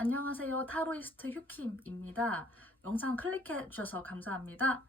안녕하세요. 타로이스트 휴킴입니다. 영상 클릭해 주셔서 감사합니다.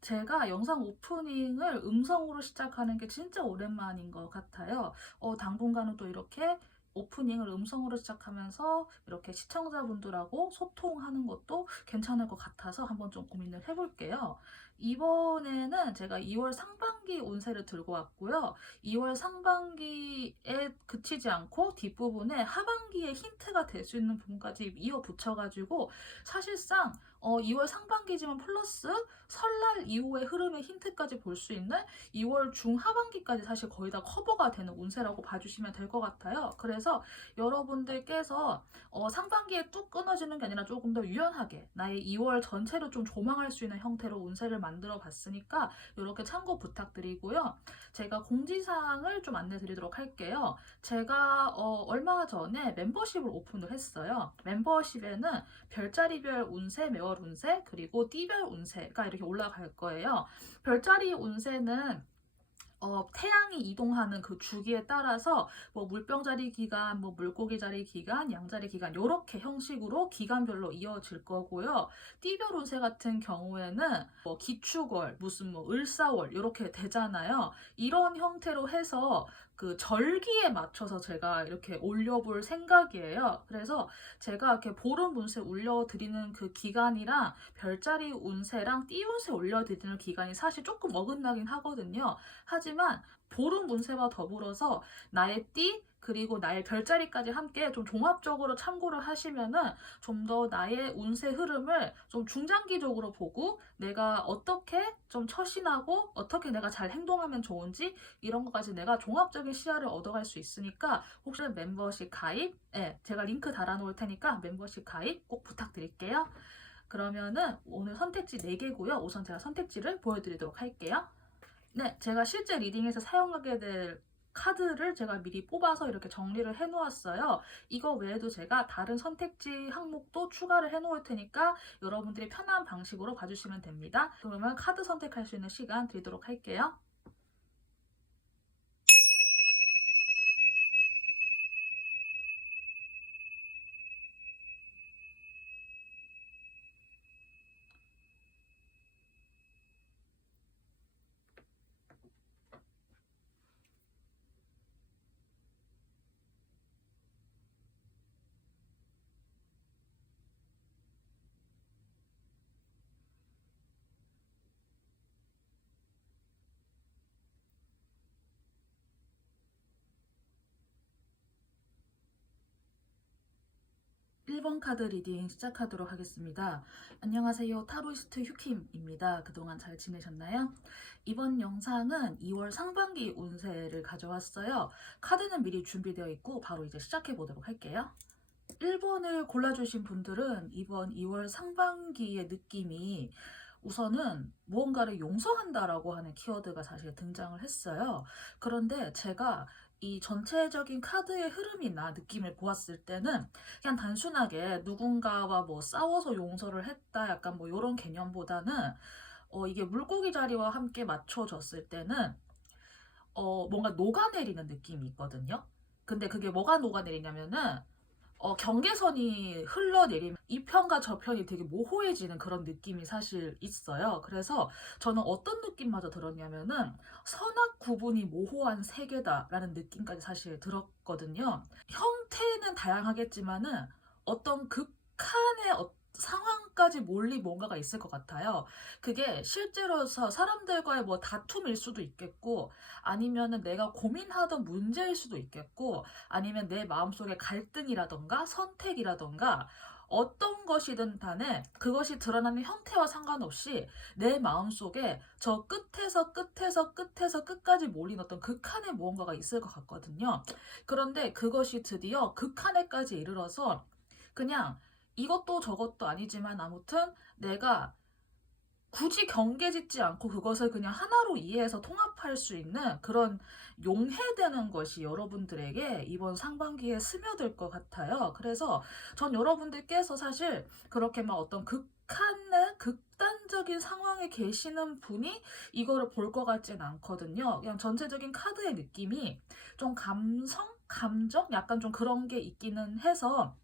제가 영상 오프닝을 음성으로 시작하는 게 진짜 오랜만인 것 같아요. 당분간은 또 이렇게 오프닝을 음성으로 시작하면서 이렇게 시청자분들하고 소통하는 것도 괜찮을 것 같아서 한번 좀 고민을 해볼게요. 이번에는 제가 2월 상반기 운세를 들고 왔고요. 2월 상반기에 그치지 않고 뒷부분에 하반기에 힌트가 될 수 있는 부분까지 이어 붙여가지고 사실상 2월 상반기지만 플러스 설날 이후의 흐름의 힌트까지 볼 수 있는 2월 중하반기까지 사실 거의 다 커버가 되는 운세라고 봐주시면 될 것 같아요. 그래서 여러분들께서 상반기에 뚝 끊어지는 게 아니라 조금 더 유연하게 나의 2월 전체를 좀 조망할 수 있는 형태로 운세를 만들어 봤으니까 이렇게 참고 부탁드리고요. 제가 공지사항을 좀 안내 드리도록 할게요. 제가 얼마 전에 멤버십을 오픈을 했어요. 멤버십에는 별자리별 운세, 매월 운세, 그리고 띠별 운세가 이렇게 올라갈 거예요. 별자리 운세는 태양이 이동하는 그 주기에 따라서 뭐 물병자리 기간, 뭐 물고기 자리 기간, 양자리 기간 이렇게 형식으로 기간별로 이어질 거고요. 띠별 운세 같은 경우에는 뭐 기축월, 무슨 뭐 을사월 이렇게 되잖아요. 이런 형태로 해서 그 절기에 맞춰서 제가 이렇게 올려볼 생각이에요. 그래서 제가 이렇게 보름 운세 올려드리는 그 기간이랑 별자리 운세랑 띠 운세 올려드리는 기간이 사실 조금 어긋나긴 하거든요. 하지만 보름 운세와 더불어서 나의 띠 그리고 나의 별자리까지 함께 좀 종합적으로 참고를 하시면은 좀 더 나의 운세 흐름을 좀 중장기적으로 보고 내가 어떻게 좀 처신하고 어떻게 내가 잘 행동하면 좋은지 이런 것까지 내가 종합적인 시야를 얻어갈 수 있으니까 혹시 멤버십 가입, 제가 링크 달아놓을 테니까 멤버십 가입 꼭 부탁드릴게요. 그러면은 오늘 선택지 4개고요. 우선 제가 선택지를 보여드리도록 할게요. 네, 제가 실제 리딩에서 사용하게 될 카드를 제가 미리 뽑아서 이렇게 정리를 해 놓았어요. 이거 외에도 제가 다른 선택지 항목도 추가를 해 놓을 테니까 여러분들이 편한 방식으로 봐주시면 됩니다. 그러면 카드 선택할 수 있는 시간 드리도록 할게요. 1번 카드 리딩 시작하도록 하겠습니다. 안녕하세요. 타로이스트 휴킴입니다. 그동안 잘 지내셨나요? 이번 영상은 2월 상반기 운세를 가져왔어요. 카드는 미리 준비되어 있고 바로 이제 시작해 보도록 할게요. 1번을 골라주신 분들은 이번 2월 상반기의 느낌이 우선은 무언가를 용서한다라고 하는 키워드가 사실 등장을 했어요. 그런데 제가 이 전체적인 카드의 흐름이나 느낌을 보았을 때는 그냥 단순하게 누군가와 뭐 싸워서 용서를 했다 약간 뭐 이런 개념보다는 이게 물고기 자리와 함께 맞춰졌을 때는 뭔가 녹아내리는 느낌이 있거든요. 근데 그게 뭐가 녹아내리냐면은 경계선이 흘러내리면 이 편과 저 편이 되게 모호해지는 그런 느낌이 사실 있어요. 그래서 저는 어떤 느낌마저 들었냐면은 선악 구분이 모호한 세계다라는 느낌까지 사실 들었거든요. 형태는 다양하겠지만은 어떤 극한의 상황까지 몰리 뭔가가 있을 것 같아요. 그게 실제로서 사람들과의 뭐 다툼일 수도 있겠고, 아니면은 내가 고민하던 문제일 수도 있겠고, 아니면 내 마음속의 갈등이라던가 선택이라던가 어떤 것이든 간에 그것이 드러나는 형태와 상관없이 내 마음속에 저 끝에서 끝까지 몰린 어떤 극한의 무언가가 있을 것 같거든요. 그런데 그것이 드디어 극한에까지 이르러서 그냥 이것도 저것도 아니지만 아무튼 내가 굳이 경계 짓지 않고 그것을 그냥 하나로 이해해서 통합할 수 있는 그런 용해되는 것이 여러분들에게 이번 상반기에 스며들 것 같아요. 그래서 전 여러분들께서 사실 그렇게 막 어떤 극한의 극단적인 상황에 계시는 분이 이거를 볼 것 같진 않거든요. 그냥 전체적인 카드의 느낌이 좀 감성, 감정? 약간 좀 그런 게 있기는 해서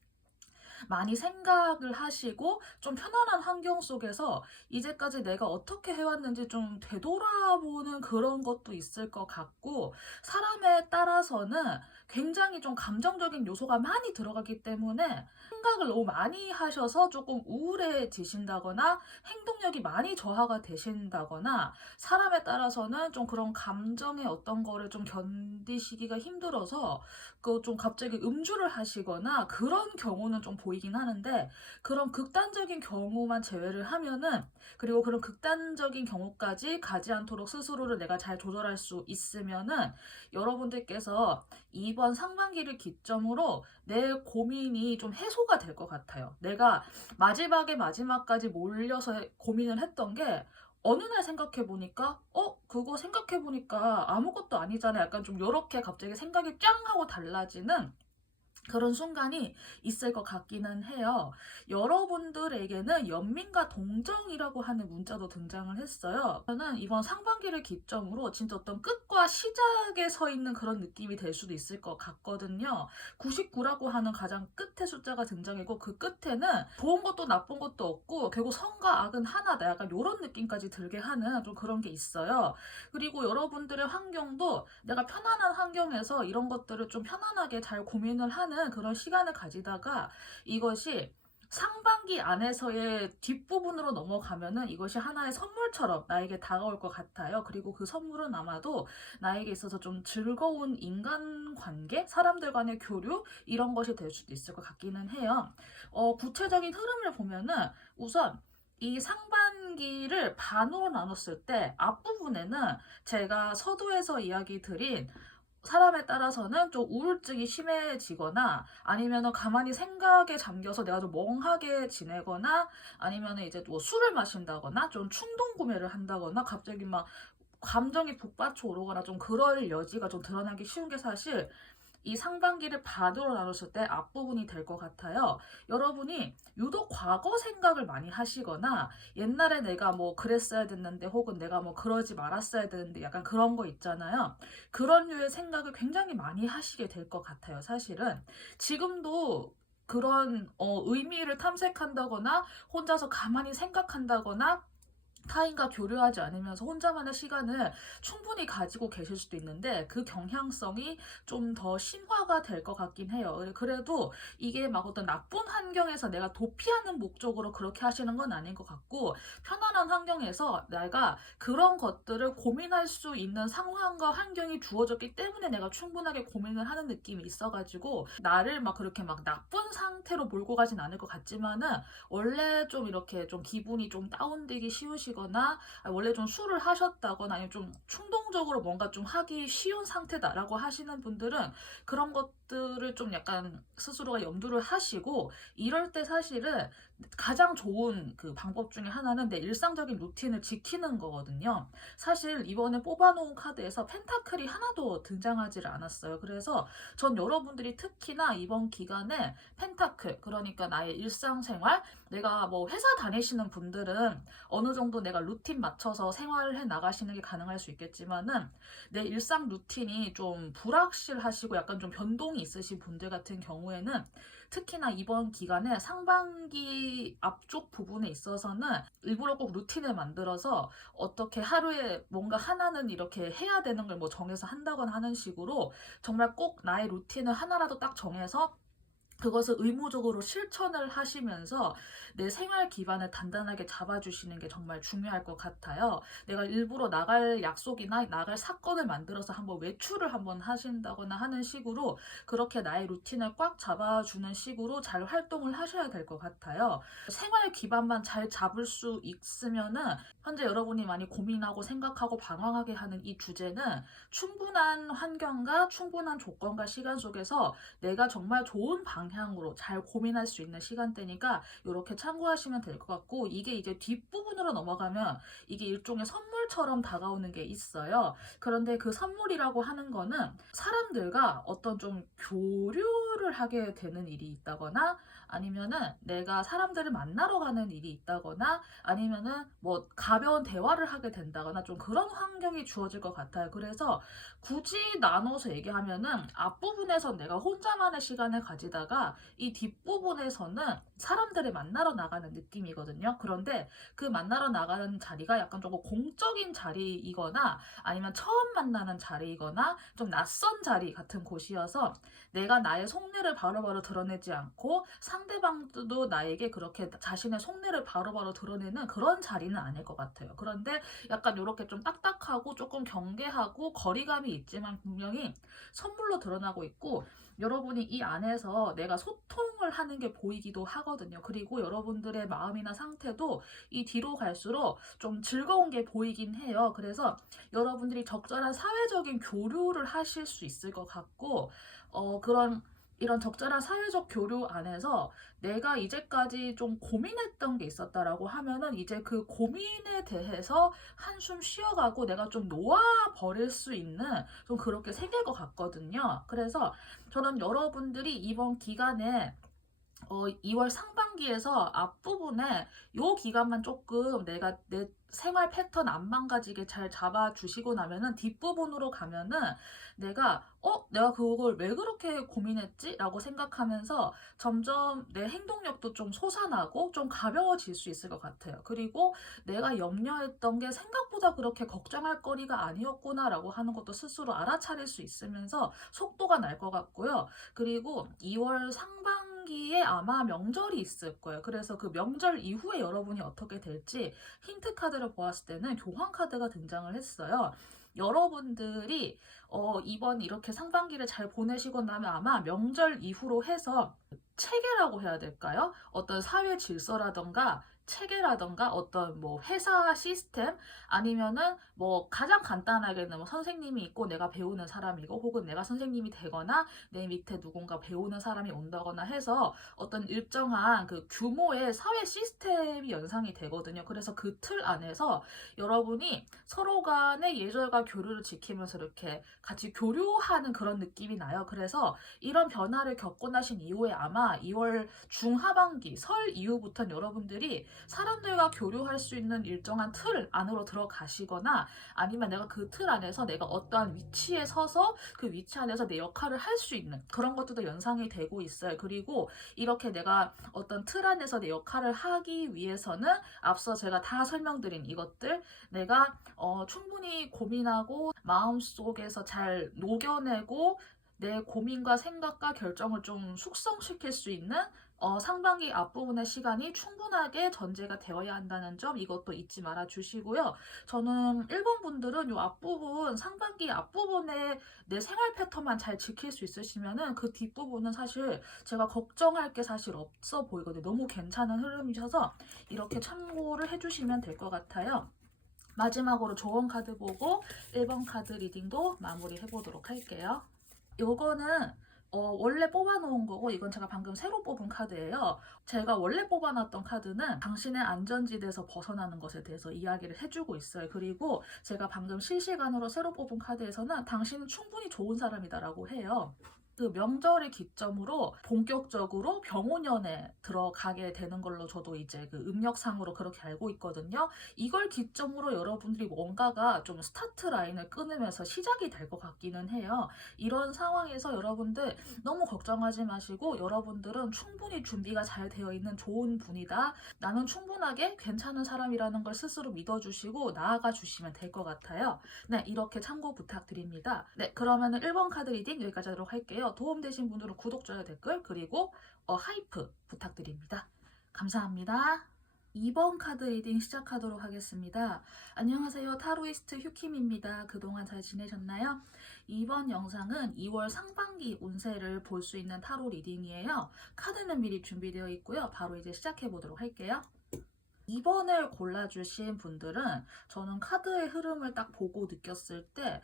많이 생각을 하시고 좀 편안한 환경 속에서 이제까지 내가 어떻게 해왔는지 좀 되돌아보는 그런 것도 있을 것 같고, 사람에 따라서는 굉장히 좀 감정적인 요소가 많이 들어가기 때문에 생각을 너무 많이 하셔서 조금 우울해지신다거나 행동력이 많이 저하가 되신다거나, 사람에 따라서는 좀 그런 감정의 어떤 거를 좀 견디시기가 힘들어서 그 좀 갑자기 음주를 하시거나 그런 경우는 좀 보이긴 하는데, 그런 극단적인 경우만 제외를 하면은, 그리고 그런 극단적인 경우까지 가지 않도록 스스로를 내가 잘 조절할 수 있으면은, 여러분들께서 이번 상반기를 기점으로 내 고민이 좀 해소가 될 것 같아요. 내가 마지막에 마지막까지 몰려서 고민을 했던 게 어느 날 생각해 보니까 그거 생각해 보니까 아무것도 아니잖아. 약간 좀 요렇게 갑자기 생각이 짱 하고 달라지는 그런 순간이 있을 것 같기는 해요. 여러분들에게는 연민과 동정이라고 하는 문자도 등장을 했어요. 저는 이번 상반기를 기점으로 진짜 어떤 끝과 시작에 서 있는 그런 느낌이 될 수도 있을 것 같거든요. 99라고 하는 가장 끝의 숫자가 등장이고, 그 끝에는 좋은 것도 나쁜 것도 없고 결국 선과 악은 하나다, 약간 이런 느낌까지 들게 하는 좀 그런 게 있어요. 그리고 여러분들의 환경도 내가 편안한 환경에서 이런 것들을 좀 편안하게 잘 고민을 하는 그런 시간을 가지다가, 이것이 상반기 안에서의 뒷부분으로 넘어가면은 이것이 하나의 선물처럼 나에게 다가올 것 같아요. 그리고 그 선물은 아마도 나에게 있어서 좀 즐거운 인간관계, 사람들 간의 교류, 이런 것이 될 수도 있을 것 같기는 해요. 구체적인 흐름을 보면은, 우선 이 상반기를 반으로 나눴을 때 앞부분에는 제가 서두에서 이야기 드린, 사람에 따라서는 좀 우울증이 심해지거나, 아니면은 가만히 생각에 잠겨서 내가 좀 멍하게 지내거나, 아니면은 이제 뭐 술을 마신다거나 좀 충동 구매를 한다거나 갑자기 막 감정이 북받쳐 오르거나 좀 그럴 여지가 좀 드러나기 쉬운 게 사실 이 상반기를 반으로 나눴을 때 앞부분이 될 것 같아요. 여러분이 유독 과거 생각을 많이 하시거나, 옛날에 내가 뭐 그랬어야 됐는데, 혹은 내가 뭐 그러지 말았어야 되는데, 약간 그런 거 있잖아요. 그런 류의 생각을 굉장히 많이 하시게 될 것 같아요, 사실은. 지금도 그런 의미를 탐색한다거나 혼자서 가만히 생각한다거나 타인과 교류하지 않으면서 혼자만의 시간을 충분히 가지고 계실 수도 있는데, 그 경향성이 좀 더 심화가 될 것 같긴 해요. 그래도 이게 막 어떤 나쁜 환경에서 내가 도피하는 목적으로 그렇게 하시는 건 아닌 것 같고, 편안한 환경에서 내가 그런 것들을 고민할 수 있는 상황과 환경이 주어졌기 때문에 내가 충분하게 고민을 하는 느낌이 있어가지고, 나를 막 그렇게 막 나쁜 상태로 몰고 가진 않을 것 같지만은, 원래 좀 이렇게 좀 기분이 좀 다운되기 쉬우시거나, 원래 좀 술을 하셨다거나, 아니면 좀 충동적으로 뭔가 좀 하기 쉬운 상태다라고 하시는 분들은 그런 것들을 좀 약간 스스로가 염두를 하시고, 이럴 때 사실은 가장 좋은 그 방법 중에 하나는 내 일상적인 루틴을 지키는 거거든요. 사실 이번에 뽑아놓은 카드에서 펜타클이 하나도 등장하지 않았어요. 그래서 전 여러분들이 특히나 이번 기간에 펜타클, 그러니까 나의 일상생활, 내가 뭐 회사 다니시는 분들은 어느 정도 내가 루틴 맞춰서 생활을 해 나가시는 게 가능할 수 있겠지만은, 내 일상 루틴이 좀 불확실하시고 약간 좀 변동이 있으신 분들 같은 경우에는, 특히나 이번 기간에 상반기 앞쪽 부분에 있어서는 일부러 꼭 루틴을 만들어서 어떻게 하루에 뭔가 하나는 이렇게 해야 되는 걸 뭐 정해서 한다거나 하는 식으로, 정말 꼭 나의 루틴을 하나라도 딱 정해서 그것을 의무적으로 실천을 하시면서 내 생활 기반을 단단하게 잡아주시는 게 정말 중요할 것 같아요. 내가 일부러 나갈 약속이나 나갈 사건을 만들어서 한번 외출을 한번 하신다거나 하는 식으로, 그렇게 나의 루틴을 꽉 잡아주는 식으로 잘 활동을 하셔야 될 것 같아요. 생활 기반만 잘 잡을 수 있으면은, 현재 여러분이 많이 고민하고 생각하고 방황하게 하는 이 주제는 충분한 환경과 충분한 조건과 시간 속에서 내가 정말 좋은 방향으로 잘 고민할 수 있는 시간대니까 이렇게 참고하시면 될 것 같고, 이게 이제 뒷부분으로 넘어가면 이게 일종의 선물처럼 다가오는 게 있어요. 그런데 그 선물이라고 하는 거는 사람들과 어떤 좀 교류를 하게 되는 일이 있다거나, 아니면은 내가 사람들을 만나러 가는 일이 있다거나, 아니면은 뭐 가벼운 대화를 하게 된다거나, 좀 그런 환경이 주어질 것 같아요. 그래서 굳이 나눠서 얘기하면은, 앞부분에서 내가 혼자만의 시간을 가지다가 자체가 이 뒷부분에서는 사람들을 만나러 나가는 느낌이거든요. 그런데 그 만나러 나가는 자리가 약간 조금 공적인 자리이거나 아니면 처음 만나는 자리이거나 좀 낯선 자리 같은 곳이어서 내가 나의 속내를 바로바로 드러내지 않고 상대방도 나에게 그렇게 자신의 속내를 바로바로 드러내는 그런 자리는 아닐 것 같아요. 그런데 약간 이렇게 좀 딱딱하고 조금 경계하고 거리감이 있지만 분명히 선물로 드러나고 있고, 여러분이 이 안에서 내가 소통을 하는 게 보이기도 하거든요. 그리고 여러분들의 마음이나 상태도 이 뒤로 갈수록 좀 즐거운 게 보이긴 해요. 그래서 여러분들이 적절한 사회적인 교류를 하실 수 있을 것 같고, 이런 적절한 사회적 교류 안에서 내가 이제까지 좀 고민했던 게 있었다라고 하면은 이제 그 고민에 대해서 한숨 쉬어가고 내가 좀 놓아버릴 수 있는 좀 그렇게 생길 것 같거든요. 그래서 저는 여러분들이 이번 기간에 2월 상반기에서 앞부분에 요 기간만 조금 내가 내 생활 패턴 안 망가지게 잘 잡아주시고 나면은 뒷부분으로 가면은 내가 그걸 왜 그렇게 고민했지? 라고 생각하면서 점점 내 행동력도 좀 솟아나고 좀 가벼워질 수 있을 것 같아요. 그리고 내가 염려했던 게 생각보다 그렇게 걱정할 거리가 아니었구나 라고 하는 것도 스스로 알아차릴 수 있으면서 속도가 날 것 같고요. 그리고 2월 상반기에 아마 명절이 있을 거예요. 그래서 그 명절 이후에 여러분이 어떻게 될지 힌트 카드를 보았을 때는 교환 카드가 등장을 했어요. 여러분들이 이번 이렇게 상반기를 잘 보내시고 나면 아마 명절 이후로 해서 체계라고 해야 될까요? 어떤 사회 질서라던가 체계라던가 어떤 뭐 회사 시스템 아니면은 뭐 가장 간단하게는 뭐 선생님이 있고 내가 배우는 사람이고 혹은 내가 선생님이 되거나 내 밑에 누군가 배우는 사람이 온다거나 해서 어떤 일정한 그 규모의 사회 시스템이 연상이 되거든요. 그래서 그 틀 안에서 여러분이 서로 간의 예절과 교류를 지키면서 이렇게 같이 교류하는 그런 느낌이 나요. 그래서 이런 변화를 겪고 나신 이후에 아마 2월 중하반기 설 이후부터는 여러분들이 사람들과 교류할 수 있는 일정한 틀 안으로 들어가시거나 아니면 내가 그 틀 안에서 내가 어떠한 위치에 서서 그 위치 안에서 내 역할을 할 수 있는 그런 것들도 연상이 되고 있어요. 그리고 이렇게 내가 어떤 틀 안에서 내 역할을 하기 위해서는 앞서 제가 다 설명드린 이것들 내가 충분히 고민하고 마음속에서 잘 녹여내고 내 고민과 생각과 결정을 좀 숙성시킬 수 있는 상반기 앞부분의 시간이 충분하게 전제가 되어야 한다는 점 이것도 잊지 말아 주시고요. 저는 일본 분들은 이 앞부분 상반기 앞부분에 내 생활 패턴만 잘 지킬 수 있으시면은 그 뒷부분은 사실 제가 걱정할 게 사실 없어 보이거든요. 너무 괜찮은 흐름이셔서 이렇게 참고를 해주시면 될 것 같아요. 마지막으로 조언 카드 보고 1번 카드 리딩도 마무리 해보도록 할게요. 요거는 원래 뽑아놓은 거고 이건 제가 방금 새로 뽑은 카드예요. 제가 원래 뽑아놨던 카드는 당신의 안전지대에서 벗어나는 것에 대해서 이야기를 해주고 있어요. 그리고 제가 방금 실시간으로 새로 뽑은 카드에서는 당신은 충분히 좋은 사람이다라고 해요. 그 명절을 기점으로 본격적으로 병오년에 들어가게 되는 걸로 저도 이제 그 음력상으로 그렇게 알고 있거든요. 이걸 기점으로 여러분들이 뭔가가 좀 스타트 라인을 끊으면서 시작이 될 것 같기는 해요. 이런 상황에서 여러분들 너무 걱정하지 마시고 여러분들은 충분히 준비가 잘 되어 있는 좋은 분이다. 나는 충분하게 괜찮은 사람이라는 걸 스스로 믿어주시고 나아가 주시면 될 것 같아요. 네, 이렇게 참고 부탁드립니다. 네, 그러면은 1번 카드 리딩 여기까지 하도록 할게요. 도움되신 분들은 구독, 좋아요, 댓글, 그리고 하이프 부탁드립니다. 감사합니다. 2번 카드 리딩 시작하도록 하겠습니다. 안녕하세요. 타로이스트 휴킴입니다. 그동안 잘 지내셨나요? 이번 영상은 2월 상반기 운세를 볼 수 있는 타로 리딩이에요. 카드는 미리 준비되어 있고요. 바로 이제 시작해 보도록 할게요. 2번을 골라주신 분들은 저는 카드의 흐름을 딱 보고 느꼈을 때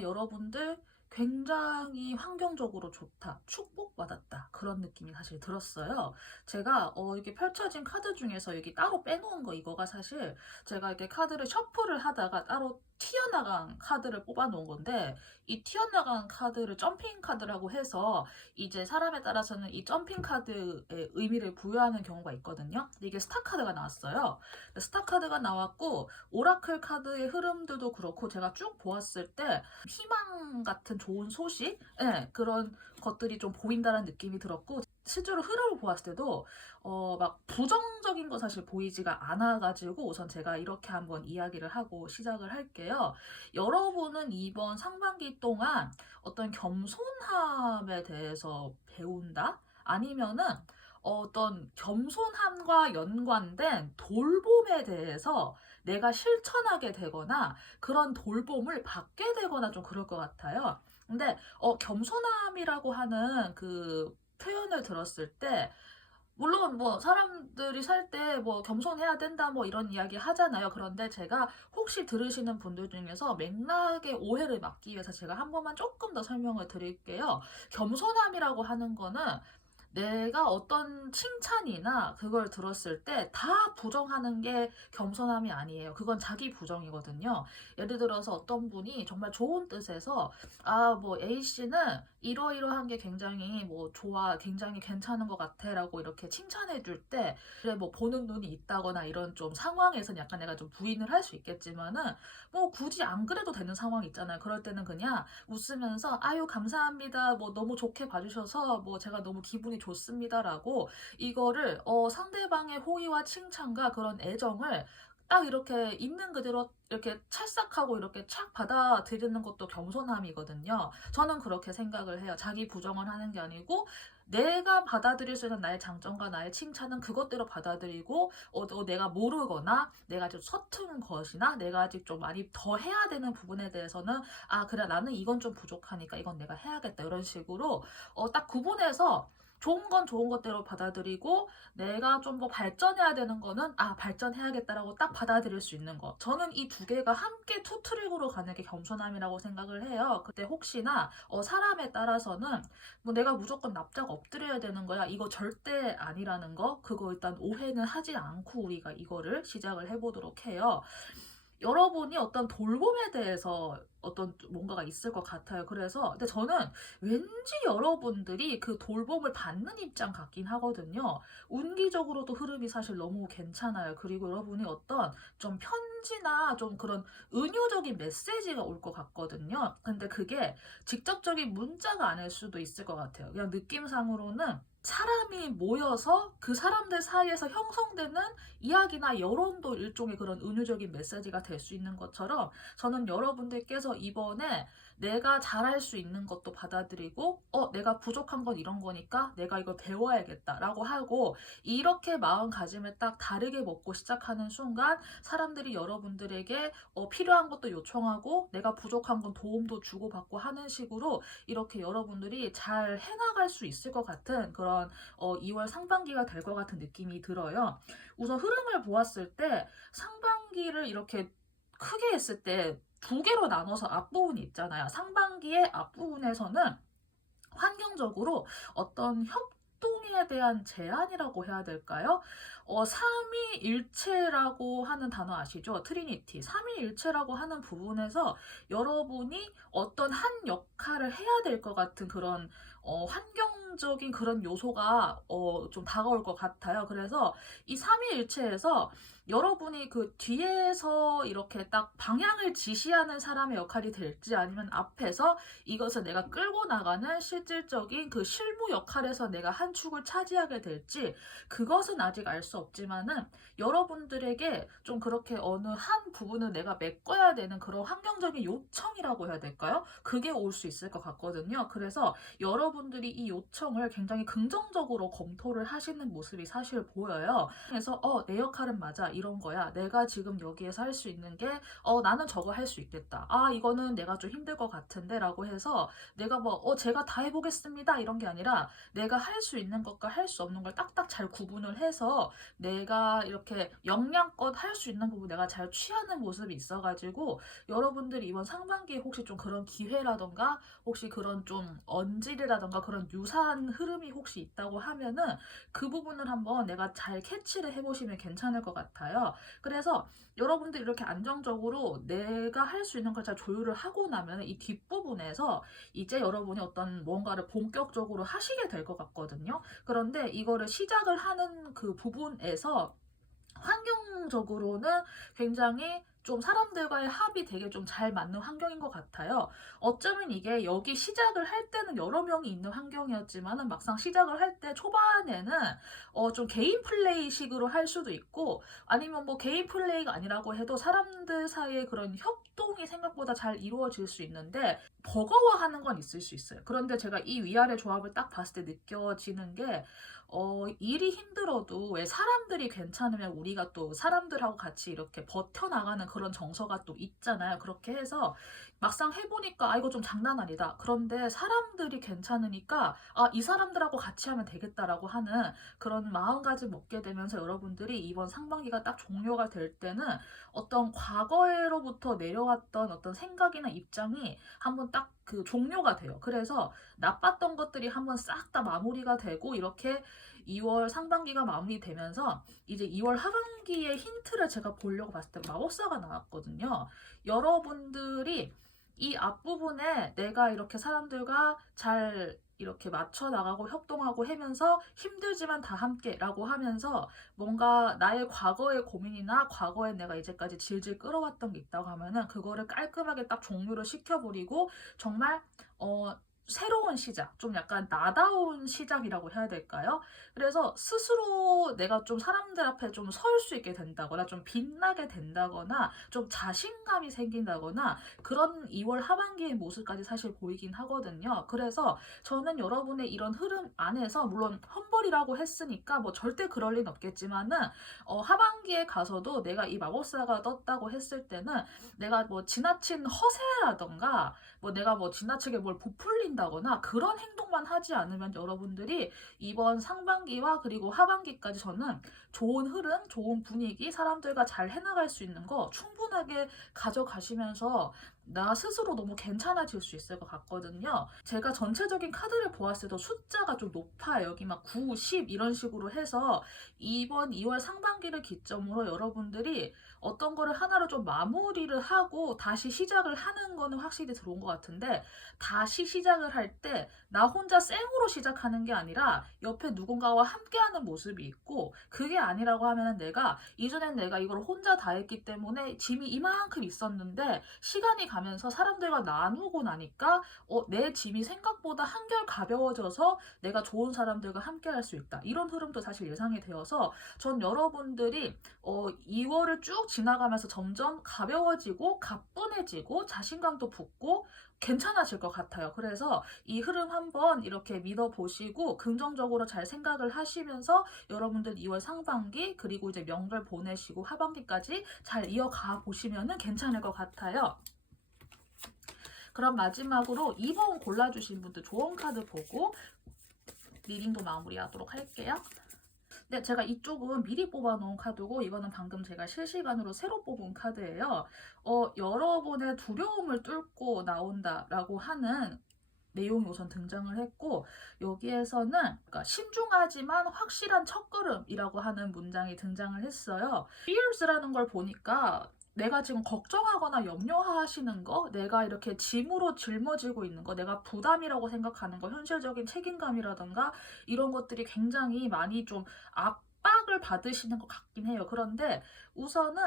여러분들 굉장히 환경적으로 좋다, 축복받았다 그런 느낌이 사실 들었어요. 제가 이렇게 펼쳐진 카드 중에서 여기 따로 빼놓은 거 이거가 사실 제가 이렇게 카드를 셔플을 하다가 따로 튀어나간 카드를 뽑아 놓은 건데 이 튀어나간 카드를 점핑 카드라고 해서 이제 사람에 따라서는 이 점핑 카드의 의미를 부여하는 경우가 있거든요. 근데 이게 스타 카드가 나왔어요. 스타 카드가 나왔고 오라클 카드의 흐름들도 그렇고 제가 쭉 보았을 때 희망 같은 좋은 소식, 그런 것들이 좀 보인다는 느낌이 들었고, 실제로 흐름을 보았을 때도 막 부정적인 거 사실 보이지가 않아 가지고 우선 제가 이렇게 한번 이야기를 하고 시작을 할게요. 여러분은 이번 상반기 동안 어떤 겸손함에 대해서 배운다? 아니면은 어떤 겸손함과 연관된 돌봄에 대해서 내가 실천하게 되거나 그런 돌봄을 받게 되거나 좀 그럴 것 같아요. 근데 겸손함이라고 하는 그 표현을 들었을 때, 물론 뭐 사람들이 살 때 뭐 겸손해야 된다 뭐 이런 이야기 하잖아요. 그런데 제가 혹시 들으시는 분들 중에서 맥락의 오해를 막기 위해서 제가 한 번만 조금 더 설명을 드릴게요. 겸손함이라고 하는 거는 내가 어떤 칭찬이나 그걸 들었을 때 다 부정하는 게 겸손함이 아니에요. 그건 자기 부정이거든요. 예를 들어서 어떤 분이 정말 좋은 뜻에서 뭐 A씨는 이러이러한 게 굉장히 뭐 좋아, 굉장히 괜찮은 것 같아 라고 이렇게 칭찬해 줄 때, 그래 뭐 보는 눈이 있다거나 이런 좀 상황에서는 약간 내가 좀 부인을 할 수 있겠지만은 뭐 굳이 안 그래도 되는 상황 있잖아요. 그럴 때는 그냥 웃으면서 아유 감사합니다, 뭐 너무 좋게 봐주셔서 뭐 제가 너무 기분이 좋습니다라고 이거를 상대방의 호의와 칭찬과 그런 애정을 딱 이렇게 있는 그대로 이렇게 찰싹하고 이렇게 착 받아들이는 것도 겸손함이거든요. 저는 그렇게 생각을 해요. 자기 부정을 하는 게 아니고 내가 받아들일 수 있는 나의 장점과 나의 칭찬은 그것대로 받아들이고, 내가 모르거나 내가 좀 서툰 것이나 내가 아직 좀 많이 더 해야 되는 부분에 대해서는 그래 나는 이건 좀 부족하니까 이건 내가 해야겠다 이런 식으로 딱 구분해서 좋은 건 좋은 것대로 받아들이고, 내가 좀 더 발전해야 되는 거는 발전해야겠다라고 딱 받아들일 수 있는 거. 저는 이 두 개가 함께 투트랙으로 가는 게 겸손함이라고 생각을 해요. 그때 혹시나 사람에 따라서는 뭐 내가 무조건 납작 엎드려야 되는 거야, 이거 절대 아니라는 거, 그거 일단 오해는 하지 않고 우리가 이거를 시작을 해보도록 해요. 여러분이 어떤 돌봄에 대해서 어떤 뭔가가 있을 것 같아요. 그래서 근데 저는 왠지 여러분들이 그 돌봄을 받는 입장 같긴 하거든요. 운기적으로도 흐름이 사실 너무 괜찮아요. 그리고 여러분이 어떤 좀 편지나 좀 그런 은유적인 메시지가 올 것 같거든요. 근데 그게 직접적인 문자가 아닐 수도 있을 것 같아요. 그냥 느낌상으로는 사람이 모여서 그 사람들 사이에서 형성되는 이야기나 여론도 일종의 그런 은유적인 메시지가 될 수 있는 것처럼, 저는 여러분들께서 이번에 내가 잘할 수 있는 것도 받아들이고 내가 부족한 건 이런 거니까 내가 이걸 배워야겠다라고 하고, 이렇게 마음가짐을 딱 다르게 먹고 시작하는 순간 사람들이 여러분들에게 필요한 것도 요청하고 내가 부족한 건 도움도 주고받고 하는 식으로 이렇게 여러분들이 잘 해나갈 수 있을 것 같은 그런 2월 상반기가 될 것 같은 느낌이 들어요. 우선 흐름을 보았을 때 상반기를 이렇게 크게 했을 때 두 개로 나눠서 앞부분이 있잖아요. 상반기의 앞부분에서는 환경적으로 어떤 협동에 대한 제안이라고 해야 될까요? 삼위일체라고 하는 단어 아시죠? 트리니티. 삼위일체라고 하는 부분에서 여러분이 어떤 한 역할을 해야 될 것 같은 그런 환경적인 그런 요소가 좀 다가올 것 같아요. 그래서 이 삼위일체에서 여러분이 그 뒤에서 이렇게 딱 방향을 지시하는 사람의 역할이 될지, 아니면 앞에서 이것을 내가 끌고 나가는 실질적인 그 실무 역할에서 내가 한 축을 차지하게 될지, 그것은 아직 알 수 없지만은 여러분들에게 좀 그렇게 어느 한 부분을 내가 메꿔야 되는 그런 환경적인 요청이라고 해야 될까요? 그게 올 수 있을 것 같거든요. 그래서 여러분들이 이 요청을 굉장히 긍정적으로 검토를 하시는 모습이 사실 보여요. 그래서 내 역할은 맞아, 이런 거야, 내가 지금 여기에서 할 수 있는 게 나는 저거 할 수 있겠다, 이거는 내가 좀 힘들 것 같은데 라고 해서 내가 뭐 제가 다 해보겠습니다 이런 게 아니라, 내가 할 수 있는 것과 할 수 없는 걸 딱딱 잘 구분을 해서 내가 이렇게 역량껏 할 수 있는 부분 내가 잘 취하는 모습이 있어가지고, 여러분들이 이번 상반기에 혹시 좀 그런 기회라던가 혹시 그런 좀 언질이라던가 그런 유사한 흐름이 혹시 있다고 하면은 그 부분을 한번 내가 잘 캐치를 해보시면 괜찮을 것 같아요. 그래서 여러분들이 이렇게 안정적으로 내가 할 수 있는 걸 잘 조율을 하고 나면 이 뒷부분에서 이제 여러분이 어떤 뭔가를 본격적으로 하시게 될 것 같거든요. 그런데 이거를 시작을 하는 그 부분에서 환경적으로는 굉장히 좀 사람들과의 합이 되게 좀 잘 맞는 환경인 것 같아요. 어쩌면 이게 여기 시작을 할 때는 여러 명이 있는 환경이었지만은 막상 시작을 할 때 초반에는 좀 개인 플레이식으로 할 수도 있고, 아니면 뭐 개인 플레이가 아니라고 해도 사람들 사이에 그런 협동이 생각보다 잘 이루어질 수 있는데 버거워하는 건 있을 수 있어요. 그런데 제가 이 위아래 조합을 딱 봤을 때 느껴지는 게 일이 힘들어도 왜 사람들이 괜찮으면 우리가 또 사람들하고 같이 이렇게 버텨나가는 그런 정서가 또 있잖아요. 그렇게 해서 막상 해보니까 아, 이거 좀 장난 아니다. 그런데 사람들이 괜찮으니까 아, 이 사람들하고 같이 하면 되겠다라고 하는 그런 마음가짐 먹게 되면서 여러분들이 이번 상반기가 딱 종료가 될 때는 어떤 과거로부터 내려왔던 어떤 생각이나 입장이 한번 딱 그 종료가 돼요. 그래서 나빴던 것들이 한번 싹 다 마무리가 되고 이렇게 2월 상반기가 마무리되면서 이제 2월 하반기의 힌트를 제가 보려고 봤을 때 마법사가 나왔거든요. 여러분들이 이 앞부분에 내가 이렇게 사람들과 잘 이렇게 맞춰 나가고 협동하고 하면서 힘들지만 다 함께라고 하면서 뭔가 나의 과거의 고민이나 과거에 내가 이제까지 질질 끌어왔던 게 있다고 하면은 그거를 깔끔하게 딱 종료를 시켜버리고 정말 새로운 시작, 좀 약간 나다운 시작이라고 해야 될까요? 그래서 스스로 내가 좀 사람들 앞에 좀 설 수 있게 된다거나 좀 빛나게 된다거나 좀 자신감이 생긴다거나 그런 2월 하반기의 모습까지 사실 보이긴 하거든요. 그래서 저는 여러분의 이런 흐름 안에서 물론 험벌이라고 했으니까 뭐 절대 그럴 리는 없겠지만은 하반기에 가서도 내가 이 마법사가 떴다고 했을 때는 내가 뭐 지나친 허세라던가 뭐 내가 뭐 지나치게 뭘 부풀린다거나 그런 행동만 하지 않으면 여러분들이 이번 상반기와 그리고 하반기까지 저는 좋은 흐름, 좋은 분위기, 사람들과 잘 해나갈 수 있는 거 충분하게 가져가시면서 나 스스로 너무 괜찮아질 수 있을 것 같거든요. 제가 전체적인 카드를 보았을 때도 숫자가 좀 높아요. 여기 막 9, 10 이런 식으로 해서 이번 2월 상반기를 기점으로 여러분들이 어떤 거를 하나로 좀 마무리를 하고 다시 시작을 하는 거는 확실히 들어온 것 같은데 다시 시작을 할 때 나 혼자 생으로 시작하는 게 아니라 옆에 누군가와 함께하는 모습이 있고 그게 아니라고 하면 내가 이전엔 내가 이걸 혼자 다 했기 때문에 짐이 이만큼 있었는데 시간이 가면서 사람들과 나누고 나니까 내 짐이 생각보다 한결 가벼워져서 내가 좋은 사람들과 함께할 수 있다. 이런 흐름도 사실 예상이 되어서 전 여러분들이 2월을 쭉 지나가면서 점점 가벼워지고 가뿐해지고 자신감도 붙고 괜찮아질 것 같아요. 그래서 이 흐름 한번 이렇게 믿어보시고 긍정적으로 잘 생각을 하시면서 여러분들 2월 상반기 그리고 이제 명절 보내시고 하반기까지 잘 이어가 보시면은 괜찮을 것 같아요. 그럼 마지막으로 2번 골라주신 분들 좋은 카드 보고 리딩도 마무리하도록 할게요. 네, 제가 이쪽은 미리 뽑아놓은 카드고 이거는 방금 제가 실시간으로 새로 뽑은 카드예요. 여러분의 두려움을 뚫고 나온다라고 하는 내용이 우선 등장을 했고 여기에서는 그러니까 신중하지만 확실한 첫걸음이라고 하는 문장이 등장을 했어요. fears라는 걸 보니까 내가 지금 걱정하거나 염려하시는 거, 내가 이렇게 짐으로 짊어지고 있는 거, 내가 부담이라고 생각하는 거, 현실적인 책임감이라던가 이런 것들이 굉장히 많이 좀 압박을 받으시는 것 같긴 해요. 그런데 우선은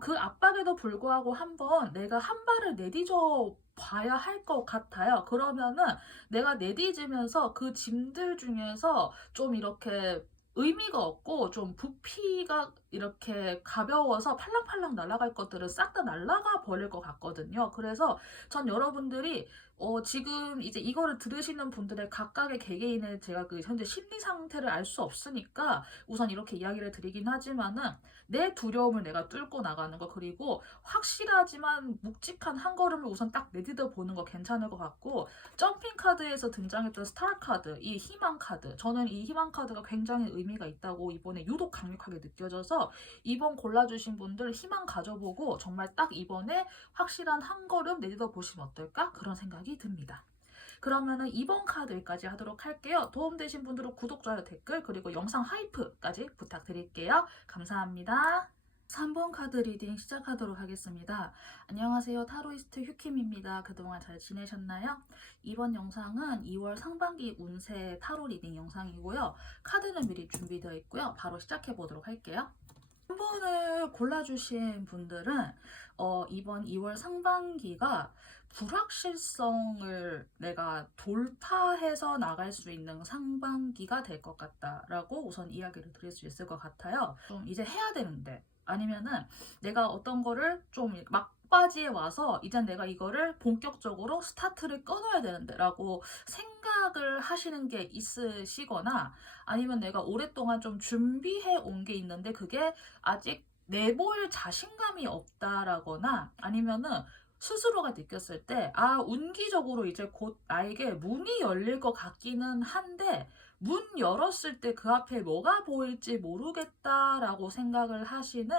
그 압박에도 불구하고 한번 내가 한 발을 내디뎌 봐야 할 것 같아요. 그러면은 내가 내디지면서 그 짐들 중에서 좀 이렇게 의미가 없고 좀 부피가 이렇게 가벼워서 팔랑팔랑 날아갈 것들은 싹 다 날아가 버릴 것 같거든요. 그래서 전 여러분들이 지금 이제 이거를 들으시는 분들의 각각의 개개인의 제가 그 현재 심리 상태를 알 수 없으니까 우선 이렇게 이야기를 드리긴 하지만은 내 두려움을 내가 뚫고 나가는 거 그리고 확실하지만 묵직한 한 걸음을 우선 딱 내딛어 보는 거 괜찮을 것 같고 점핑 카드에서 등장했던 스타 카드, 이 희망 카드 저는 이 희망 카드가 굉장히 의미가 있다고 이번에 유독 강력하게 느껴져서 이번 골라주신 분들 희망 가져보고 정말 딱 이번에 확실한 한 걸음 내딛어 보시면 어떨까? 그런 생각이 듭니다. 그러면은 이번 카드 여기까지 하도록 할게요. 도움되신 분들은 구독, 좋아요, 댓글 그리고 영상 하이프까지 부탁드릴게요. 감사합니다. 3번 카드 리딩 시작하도록 하겠습니다. 안녕하세요. 타로이스트 휴킴입니다. 그동안 잘 지내셨나요? 이번 영상은 2월 상반기 운세 타로 리딩 영상이고요. 카드는 미리 준비되어 있고요. 바로 시작해 보도록 할게요. 한 분을 골라주신 분들은 이번 2월 상반기가 불확실성을 내가 돌파해서 나갈 수 있는 상반기가 될 것 같다라고 우선 이야기를 드릴 수 있을 것 같아요. 좀 이제 해야 되는데 아니면은 내가 어떤 거를 좀 막바지에 와서 이제 내가 이거를 본격적으로 스타트를 끊어야 되는데 라고 생각을 하시는 게 있으시거나 아니면 내가 오랫동안 좀 준비해 온 게 있는데 그게 아직 내볼 자신감이 없다라거나 아니면은 스스로가 느꼈을 때, 운기적으로 이제 곧 나에게 문이 열릴 것 같기는 한데, 문 열었을 때 그 앞에 뭐가 보일지 모르겠다라고 생각을 하시는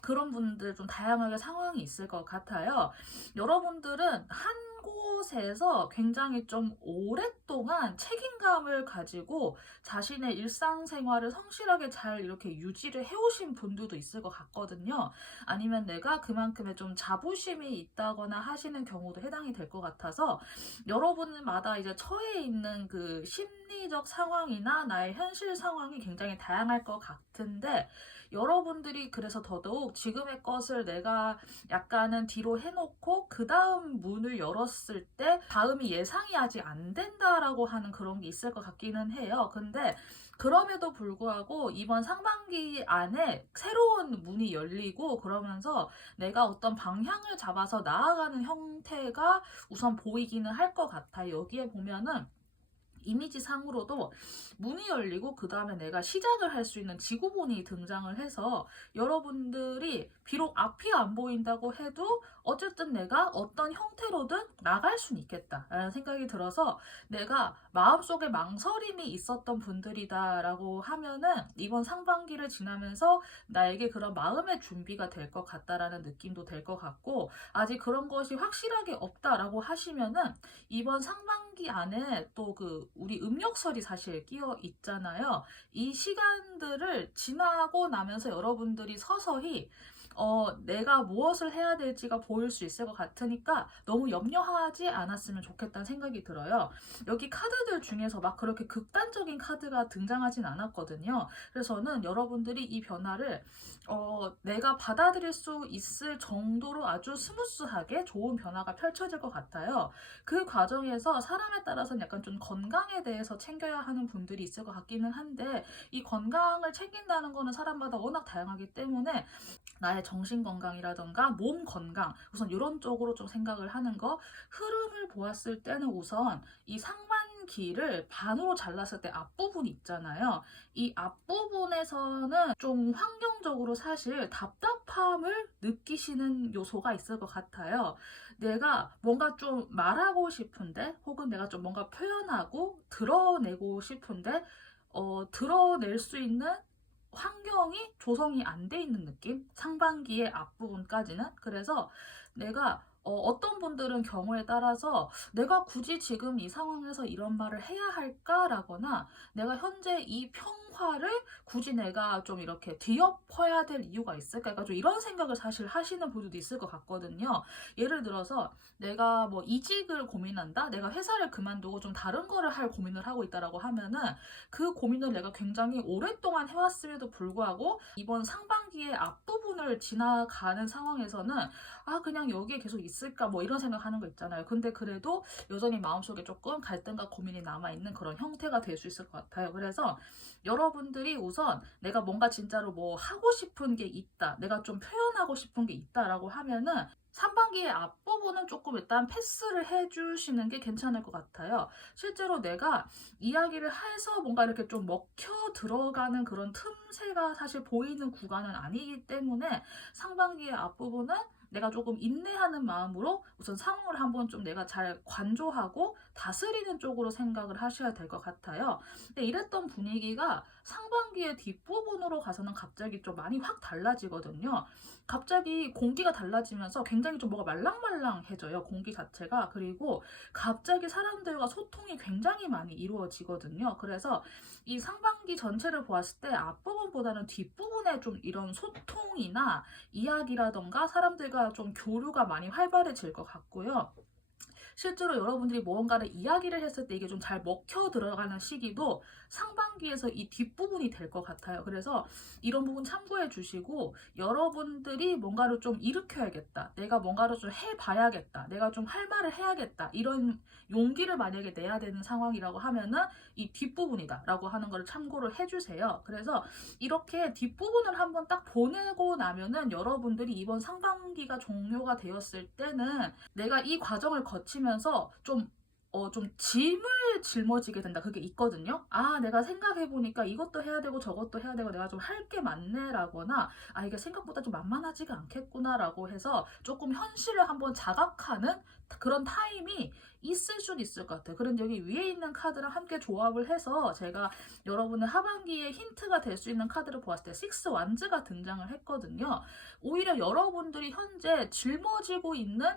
그런 분들 좀 다양하게 상황이 있을 것 같아요. 여러분들은 한 곳에서 굉장히 좀 오랫동안 책임감을 가지고 자신의 일상생활을 성실하게 잘 이렇게 유지를 해오신 분들도 있을 것 같거든요. 아니면 내가 그만큼의 좀 자부심이 있다거나 하시는 경우도 해당이 될 것 같아서 여러분마다 이제 처해 있는 그 심리적 상황이나 나의 현실 상황이 굉장히 다양할 것 같은데 여러분들이 그래서 더더욱 지금의 것을 내가 약간은 뒤로 해놓고 그 다음 문을 열었을 때 다음이 예상이 아직 안 된다라고 하는 그런 게 있을 것 같기는 해요. 근데 그럼에도 불구하고 이번 상반기 안에 새로운 문이 열리고 그러면서 내가 어떤 방향을 잡아서 나아가는 형태가 우선 보이기는 할 것 같아요. 여기에 보면은 이미지 상으로도 문이 열리고 그 다음에 내가 시작을 할 수 있는 지구본이 등장을 해서 여러분들이 비록 앞이 안 보인다고 해도 어쨌든 내가 어떤 형태로든 나갈 수는 있겠다라는 생각이 들어서 내가 마음속에 망설임이 있었던 분들이다라고 하면은 이번 상반기를 지나면서 나에게 그런 마음의 준비가 될 것 같다라는 느낌도 될 것 같고 아직 그런 것이 확실하게 없다라고 하시면은 이번 상반기 안에 또 그 우리 음력설이 사실 끼어 있잖아요. 이 시간들을 지나고 나면서 여러분들이 서서히 내가 무엇을 해야 될지가 보일 수 있을 것 같으니까 너무 염려하지 않았으면 좋겠다는 생각이 들어요. 여기 카드들 중에서 막 그렇게 극단적인 카드가 등장하진 않았거든요. 그래서 저는 여러분들이 이 변화를 내가 받아들일 수 있을 정도로 아주 스무스하게 좋은 변화가 펼쳐질 것 같아요. 그 과정에서 사람에 따라서는 약간 좀 건강에 대해서 챙겨야 하는 분들이 있을 것 같기는 한데 이 건강을 챙긴다는 거는 사람마다 워낙 다양하기 때문에 나의 정신 건강이라던가 몸 건강 우선 이런 쪽으로 좀 생각을 하는 거 흐름을 보았을 때는 우선 이 상반기를 반으로 잘랐을 때 앞부분이 있잖아요. 이 앞부분에서는 좀 환경적으로 사실 답답함을 느끼시는 요소가 있을 것 같아요. 내가 뭔가 좀 말하고 싶은데 혹은 내가 좀 뭔가 표현하고 드러내고 싶은데 드러낼 수 있는 환경이 조성이 안 돼 있는 느낌? 상반기의 앞부분까지는. 그래서 내가 어떤 분들은 경우에 따라서 내가 굳이 지금 이 상황에서 이런 말을 해야 할까라거나 내가 현재 이 평화를 굳이 내가 좀 이렇게 뒤엎어야 될 이유가 있을까? 그러니까 좀 이런 생각을 사실 하시는 분들도 있을 것 같거든요. 예를 들어서 내가 뭐 이직을 고민한다? 내가 회사를 그만두고 좀 다른 거를 할 고민을 하고 있다라고 하면은 그 고민을 내가 굉장히 오랫동안 해왔음에도 불구하고 이번 상반기의 앞부분을 지나가는 상황에서는 그냥 여기에 계속 있을까 뭐 이런 생각하는 거 있잖아요. 근데 그래도 여전히 마음속에 조금 갈등과 고민이 남아있는 그런 형태가 될 수 있을 것 같아요. 그래서 여러분들이 우선 내가 뭔가 진짜로 뭐 하고 싶은 게 있다, 내가 좀 표현하고 싶은 게 있다라고 하면은 상반기의 앞부분은 조금 일단 패스를 해주시는 게 괜찮을 것 같아요. 실제로 내가 이야기를 해서 뭔가 이렇게 좀 먹혀 들어가는 그런 틈새가 사실 보이는 구간은 아니기 때문에 상반기의 앞부분은 내가 조금 인내하는 마음으로 우선 상황을 한번 좀 내가 잘 관조하고 다스리는 쪽으로 생각을 하셔야 될 것 같아요. 근데 이랬던 분위기가 상반기의 뒷부분으로 가서는 갑자기 좀 많이 확 달라지거든요. 갑자기 공기가 달라지면서 굉장히 좀 뭐가 말랑말랑해져요, 공기 자체가. 그리고 갑자기 사람들과 소통이 굉장히 많이 이루어지거든요. 그래서 이 상반기 전체를 보았을 때 앞부분보다는 뒷부분에 좀 이런 소통이나 이야기라던가 사람들과 좀 교류가 많이 활발해질 것 같고요. 실제로 여러분들이 무언가를 이야기를 했을 때 이게 좀 잘 먹혀 들어가는 시기도 상반기에서 이 뒷부분이 될 것 같아요. 그래서 이런 부분 참고해 주시고, 여러분들이 뭔가를 좀 일으켜야겠다, 내가 뭔가를 좀 해봐야겠다, 내가 좀 할 말을 해야겠다, 이런 용기를 만약에 내야 되는 상황이라고 하면은 이 뒷부분이다 라고 하는 걸 참고를 해주세요. 그래서 이렇게 뒷부분을 한번 딱 보내고 나면은 여러분들이 이번 상반기가 종료가 되었을 때는 내가 이 과정을 거치면서 좀 짐을 짊어지게 된다. 그게 있거든요. 아, 내가 생각해보니까 이것도 해야 되고 저것도 해야 되고 내가 좀 할 게 많네라거나, 아, 이게 생각보다 좀 만만하지가 않겠구나라고 해서 조금 현실을 한번 자각하는 그런 타임이 있을 수는 있을 것 같아요. 그런데 여기 위에 있는 카드랑 함께 조합을 해서 제가 여러분의 하반기에 힌트가 될 수 있는 카드를 보았을 때 식스 완즈가 등장을 했거든요. 오히려 여러분들이 현재 짊어지고 있는,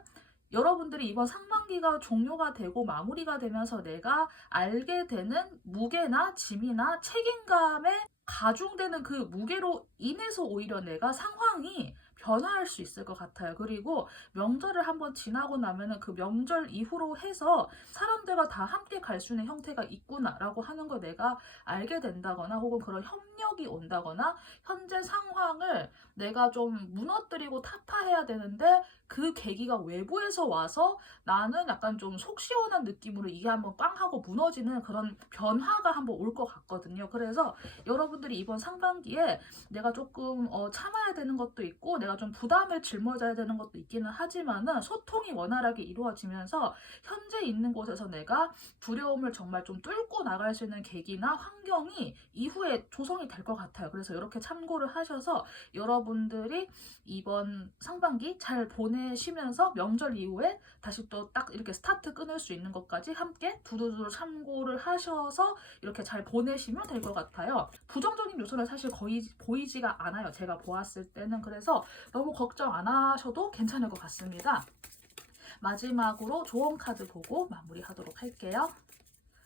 여러분들이 이번 상반기가 종료가 되고 마무리가 되면서 내가 알게 되는 무게나 짐이나 책임감에 가중되는 그 무게로 인해서 오히려 내가 상황이 변화할 수 있을 것 같아요. 그리고 명절을 한번 지나고 나면은 그 명절 이후로 해서 사람들과 다 함께 갈 수 있는 형태가 있구나라고 하는 걸 내가 알게 된다거나, 혹은 그런 협력이 온다거나, 현재 상황을 내가 좀 무너뜨리고 타파해야 되는데 그 계기가 외부에서 와서 나는 약간 좀 속 시원한 느낌으로 이게 한번 빵 하고 무너지는 그런 변화가 한번 올 것 같거든요. 그래서 여러분들이 이번 상반기에 내가 조금 참아야 되는 것도 있고, 내가 좀 부담을 짊어져야 되는 것도 있기는 하지만은 소통이 원활하게 이루어지면서 현재 있는 곳에서 내가 두려움을 정말 좀 뚫고 나갈 수 있는 계기나 환경이 이후에 조성이 될 것 같아요. 그래서 이렇게 참고를 하셔서 여러분들이 이번 상반기 잘 보내시면서 명절 이후에 다시 또 딱 이렇게 스타트 끊을 수 있는 것까지 함께 두루두루 참고를 하셔서 이렇게 잘 보내시면 될 것 같아요. 부정적인 요소는 사실 거의 보이지가 않아요, 제가 보았을 때는. 그래서 너무 걱정 안 하셔도 괜찮을 것 같습니다. 마지막으로 조언 카드 보고 마무리하도록 할게요.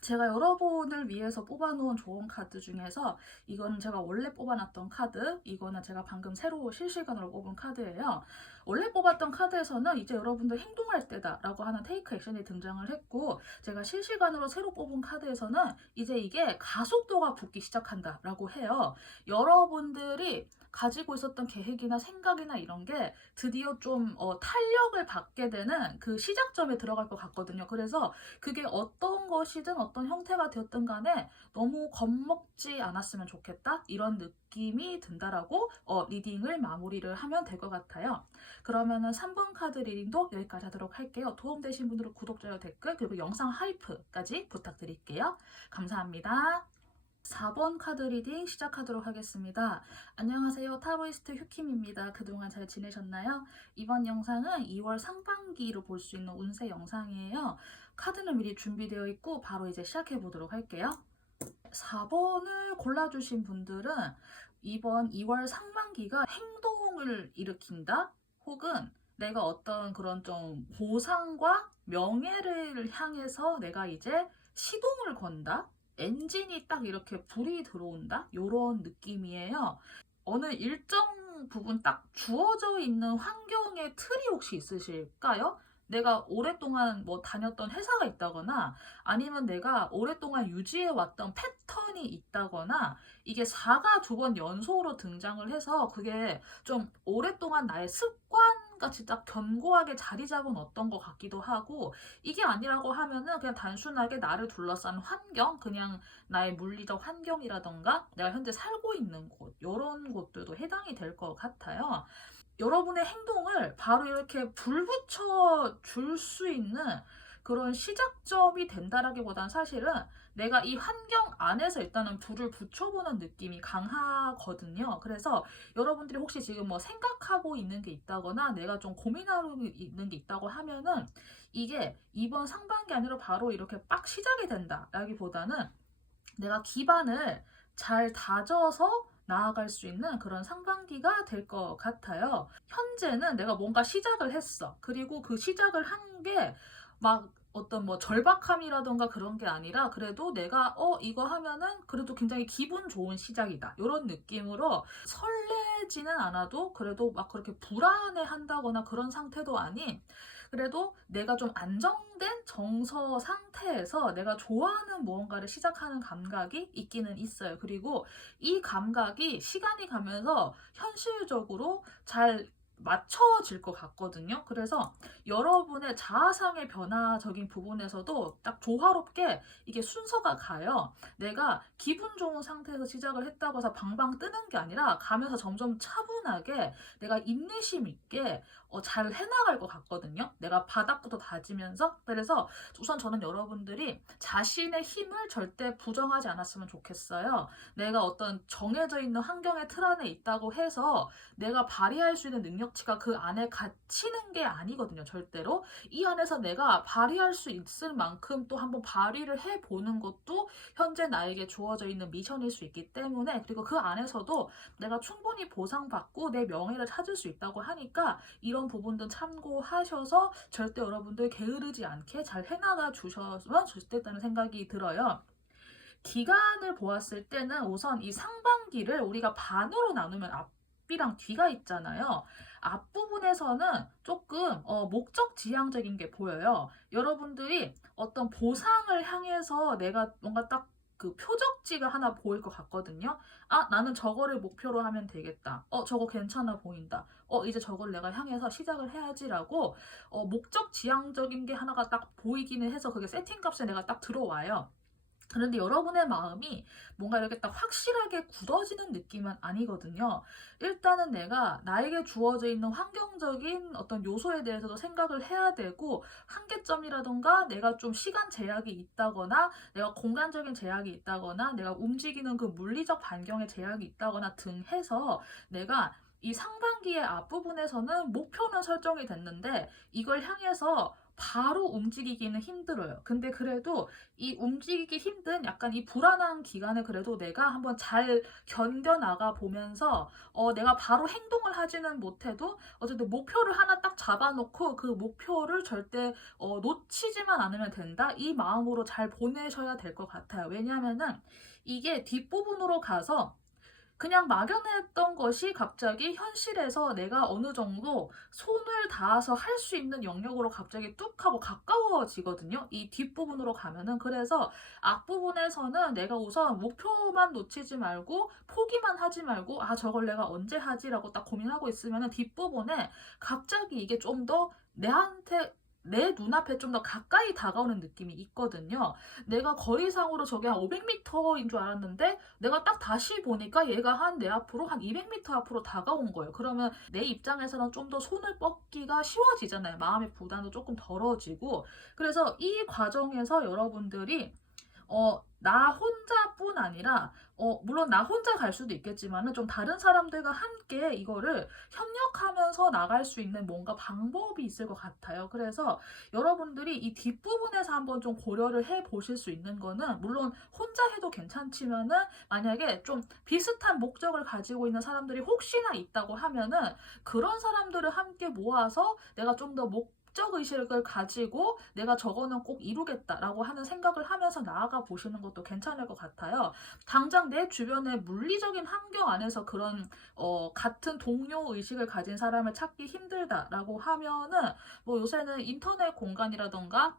제가 여러분을 위해서 뽑아놓은 조언 카드 중에서 이거는 제가 원래 뽑아놨던 카드, 이거는 제가 방금 새로 실시간으로 뽑은 카드예요. 원래 뽑았던 카드에서는 이제 여러분들 행동할 때다라고 하는 테이크 액션이 등장을 했고, 제가 실시간으로 새로 뽑은 카드에서는 이제 이게 가속도가 붙기 시작한다라고 해요. 여러분들이 가지고 있었던 계획이나 생각이나 이런 게 드디어 좀 탄력을 받게 되는 그 시작점에 들어갈 것 같거든요. 그래서 그게 어떤 것이든 어떤 형태가 되었든 간에 너무 겁먹지 않았으면 좋겠다, 이런 느낌이 든다라고 리딩을 마무리를 하면 될 것 같아요. 그러면은 3번 카드 리딩도 여기까지 하도록 할게요. 도움되신 분들은 구독, 좋아요, 댓글, 그리고 영상 하이프까지 부탁드릴게요. 감사합니다. 4번 카드 리딩 시작하도록 하겠습니다. 안녕하세요. 타로이스트 휴킴입니다. 그동안 잘 지내셨나요? 이번 영상은 2월 상반기로 볼 수 있는 운세 영상이에요. 카드는 미리 준비되어 있고 바로 이제 시작해 보도록 할게요. 4번을 골라주신 분들은 이번 2월 상반기가 행동을 일으킨다, 혹은 내가 어떤 그런 좀 보상과 명예를 향해서 내가 이제 시동을 건다, 엔진이 딱 이렇게 불이 들어온다, 이런 느낌이에요. 어느 일정 부분 딱 주어져 있는 환경의 틀이 혹시 있으실까요? 내가 오랫동안 뭐 다녔던 회사가 있다거나, 아니면 내가 오랫동안 유지해왔던 패턴이 있다거나, 이게 4가 2번 연속으로 등장을 해서 그게 좀 오랫동안 나의 습관같이 딱 견고하게 자리 잡은 어떤 것 같기도 하고, 이게 아니라고 하면은 그냥 단순하게 나를 둘러싼 환경, 그냥 나의 물리적 환경이라던가 내가 현재 살고 있는 곳, 이런 곳들도 해당이 될 것 같아요. 여러분의 행동을 바로 이렇게 불붙여 줄 수 있는 그런 시작점이 된다라기보다는 사실은 내가 이 환경 안에서 일단은 불을 붙여보는 느낌이 강하거든요. 그래서 여러분들이 혹시 지금 뭐 생각하고 있는 게 있다거나 내가 좀 고민하고 있는 게 있다고 하면은 이게 이번 상반기 아니라 바로 이렇게 빡 시작이 된다라기보다는 내가 기반을 잘 다져서 나아갈 수 있는 그런 상반기가 될 것 같아요. 현재는 내가 뭔가 시작을 했어. 그리고 그 시작을 한 게 막 어떤 뭐 절박함이라던가 그런 게 아니라, 그래도 내가 이거 하면은 그래도 굉장히 기분 좋은 시작이다, 이런 느낌으로 설레지는 않아도 그래도 막 그렇게 불안해 한다거나 그런 상태도 아닌, 그래도 내가 좀 안정된 정서 상태에서 내가 좋아하는 무언가를 시작하는 감각이 있기는 있어요. 그리고 이 감각이 시간이 가면서 현실적으로 잘 맞춰질 것 같거든요. 그래서 여러분의 자아상의 변화적인 부분에서도 딱 조화롭게 이게 순서가 가요. 내가 기분 좋은 상태에서 시작을 했다고 해서 방방 뜨는 게 아니라 가면서 점점 차분하게 내가 인내심 있게 잘 해나갈 것 같거든요. 내가 바닥부터 다지면서. 그래서 우선 저는 여러분들이 자신의 힘을 절대 부정하지 않았으면 좋겠어요. 내가 어떤 정해져 있는 환경의 틀 안에 있다고 해서 내가 발휘할 수 있는 능력치가 그 안에 갇히는 게 아니거든요. 절대로. 이 안에서 내가 발휘할 수 있을 만큼 또 한번 발휘를 해보는 것도 현재 나에게 주어져 있는 미션일 수 있기 때문에, 그리고 그 안에서도 내가 충분히 보상받고 내 명예를 찾을 수 있다고 하니까 이런 부분도 참고하셔서 절대 여러분들 게으르지 않게 잘 해나가 주셨으면 좋겠다는 생각이 들어요. 기간을 보았을 때는 우선 이 상반기를 우리가 반으로 나누면 앞이랑 뒤가 있잖아요. 앞부분에서는 조금 목적 지향적인 게 보여요. 여러분들이 어떤 보상을 향해서 내가 뭔가 딱 그 표적지가 하나 보일 것 같거든요. 아, 나는 저거를 목표로 하면 되겠다. 저거 괜찮아 보인다. 이제 저걸 내가 향해서 시작을 해야지라고 목적 지향적인 게 하나가 딱 보이기는 해서 그게 세팅값에 내가 딱 들어와요. 그런데 여러분의 마음이 뭔가 이렇게 딱 확실하게 굳어지는 느낌은 아니거든요. 일단은 내가 나에게 주어져 있는 환경적인 어떤 요소에 대해서도 생각을 해야 되고, 한계점이라던가 내가 좀 시간 제약이 있다거나 내가 공간적인 제약이 있다거나 내가 움직이는 그 물리적 반경에 제약이 있다거나 등 해서 내가 이 상반기의 앞부분에서는 목표는 설정이 됐는데 이걸 향해서 바로 움직이기는 힘들어요. 근데 그래도 이 움직이기 힘든 약간 이 불안한 기간을 그래도 내가 한번 잘 견뎌나가 보면서 내가 바로 행동을 하지는 못해도 어쨌든 목표를 하나 딱 잡아놓고 그 목표를 절대 놓치지만 않으면 된다. 이 마음으로 잘 보내셔야 될 것 같아요. 왜냐하면은 이게 뒷부분으로 가서 그냥 막연했던 것이 갑자기 현실에서 내가 어느 정도 손을 닿아서 할 수 있는 영역으로 갑자기 뚝 하고 가까워지거든요. 이 뒷부분으로 가면은. 그래서 앞부분에서는 내가 우선 목표만 놓치지 말고 포기만 하지 말고 아, 저걸 내가 언제 하지라고 딱 고민하고 있으면은 뒷부분에 갑자기 이게 좀 더 내 눈앞에 좀 더 가까이 다가오는 느낌이 있거든요. 내가 거리상으로 저게 한 500m인 줄 알았는데 내가 딱 다시 보니까 얘가 한 내 앞으로 한 200m 앞으로 다가온 거예요. 그러면 내 입장에서는 좀 더 손을 뻗기가 쉬워지잖아요. 마음의 부담도 조금 덜어지고. 그래서 이 과정에서 여러분들이 나 혼자뿐 아니라, 물론 나 혼자 갈 수도 있겠지만은 좀 다른 사람들과 함께 이거를 협력하면서 나갈 수 있는 뭔가 방법이 있을 것 같아요. 그래서 여러분들이 이 뒷부분에서 한번 좀 고려를 해 보실 수 있는 거는, 물론 혼자 해도 괜찮지만은 만약에 좀 비슷한 목적을 가지고 있는 사람들이 혹시나 있다고 하면은 그런 사람들을 함께 모아서 내가 좀 더 목적 의식을 가지고 내가 저거는 꼭 이루겠다라고 하는 생각을 하면서 나아가 보시는 것도 괜찮을 것 같아요. 당장 내 주변의 물리적인 환경 안에서 그런 같은 동료 의식을 가진 사람을 찾기 힘들다라고 하면은 뭐 요새는 인터넷 공간이라던가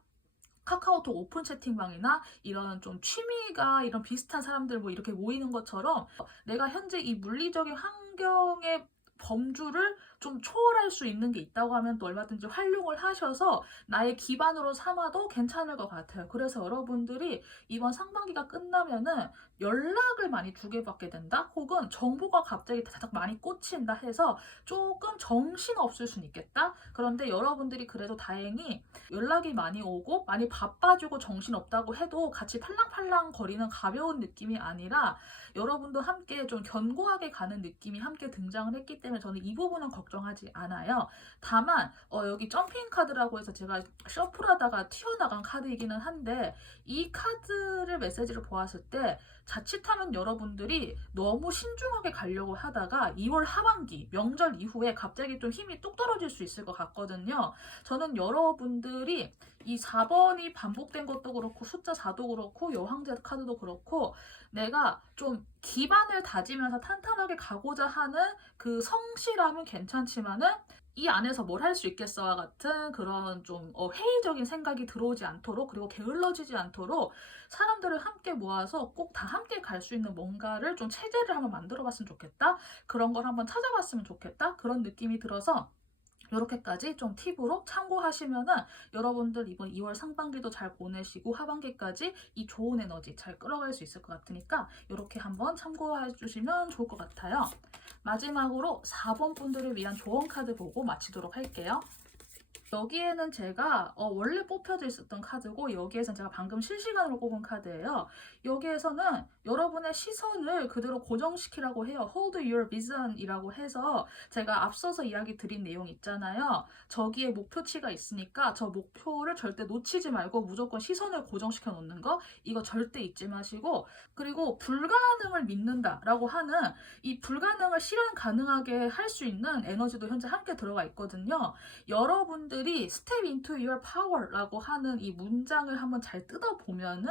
카카오톡 오픈 채팅방이나 이런 좀 취미가 이런 비슷한 사람들 뭐 이렇게 모이는 것처럼 내가 현재 이 물리적인 환경의 범주를 좀 초월할 수 있는 게 있다고 하면 또 얼마든지 활용을 하셔서 나의 기반으로 삼아도 괜찮을 것 같아요. 그래서 여러분들이 이번 상반기가 끝나면은 연락을 많이 주게 받게 된다? 혹은 정보가 갑자기 다닥 많이 꽂힌다 해서 조금 정신없을 수는 있겠다? 그런데 여러분들이 그래도 다행히 연락이 많이 오고 많이 바빠지고 정신없다고 해도 같이 팔랑팔랑 거리는 가벼운 느낌이 아니라 여러분도 함께 좀 견고하게 가는 느낌이 함께 등장을 했기 때문에 저는 이 부분은 걱정하지 않아요. 다만 여기 점핑 카드라고 해서 제가 셔플하다가 튀어나간 카드이기는 한데 이 카드를 메시지를 보았을 때 자칫하면 여러분들이 너무 신중하게 가려고 하다가 2월 하반기 명절 이후에 갑자기 좀 힘이 뚝 떨어질 수 있을 것 같거든요. 저는 여러분들이 이 4번이 반복된 것도 그렇고 숫자 4도 그렇고 여왕제 카드도 그렇고 내가 좀 기반을 다지면서 탄탄하게 가고자 하는 그 성실함은 괜찮지만은 이 안에서 뭘 할 수 있겠어와 같은 그런 좀 회의적인 생각이 들어오지 않도록, 그리고 게을러지지 않도록 사람들을 함께 모아서 꼭 다 함께 갈 수 있는 뭔가를 좀 체제를 한번 만들어 봤으면 좋겠다. 그런 걸 한번 찾아봤으면 좋겠다. 그런 느낌이 들어서 요렇게까지 좀 팁으로 참고하시면은 여러분들 이번 2월 상반기도 잘 보내시고 하반기까지 이 좋은 에너지 잘 끌어갈 수 있을 것 같으니까 요렇게 한번 참고해 주시면 좋을 것 같아요. 마지막으로 4번 분들을 위한 조언 카드 보고 마치도록 할게요. 여기에는 제가 원래 뽑혀져 있었던 카드고, 여기에서는 제가 방금 실시간으로 뽑은 카드예요. 여기에서는 여러분의 시선을 그대로 고정시키라고 해요. Hold your vision이라고 해서, 제가 앞서서 이야기 드린 내용 있잖아요. 저기에 목표치가 있으니까 저 목표를 절대 놓치지 말고 무조건 시선을 고정시켜 놓는 거, 이거 절대 잊지 마시고, 그리고 불가능을 믿는다라고 하는 이 불가능을 실현 가능하게 할 수 있는 에너지도 현재 함께 들어가 있거든요. 여러분들이 step into your power라고 하는 이 문장을 한번 잘 뜯어보면은,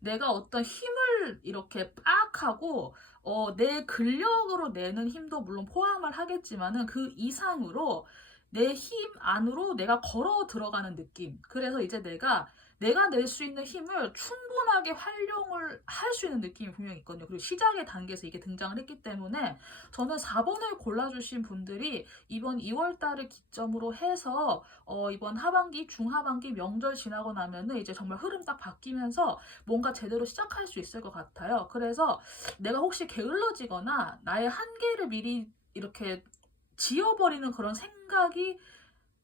내가 어떤 힘을 이렇게 빡 하고 내 근력으로 내는 힘도 물론 포함을 하겠지만은 그 이상으로 내 힘 안으로 내가 걸어 들어가는 느낌. 그래서 이제 내가 낼 수 있는 힘을 충분하게 활용을 할 수 있는 느낌이 분명히 있거든요. 그리고 시작의 단계에서 이게 등장을 했기 때문에 저는 4번을 골라주신 분들이 이번 2월 달을 기점으로 해서 이번 하반기, 중하반기 명절 지나고 나면은 이제 정말 흐름 딱 바뀌면서 뭔가 제대로 시작할 수 있을 것 같아요. 그래서 내가 혹시 게을러지거나 나의 한계를 미리 이렇게 지워버리는 그런 생각이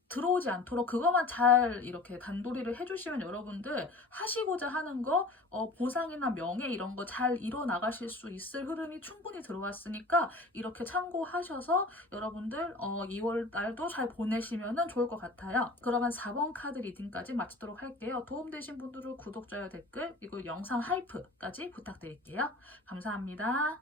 들어오지 않도록 그것만 잘 이렇게 단도리를 해주시면 여러분들 하시고자 하는 거 보상이나 명예 이런 거 잘 이뤄 나가실 수 있을 흐름이 충분히 들어왔으니까 이렇게 참고하셔서 여러분들 2월 달도 잘 보내시면 좋을 것 같아요. 그러면 4번 카드 리딩까지 마치도록 할게요. 도움되신 분들은 구독, 좋아요, 댓글, 그리고 영상 하이프까지 부탁드릴게요. 감사합니다.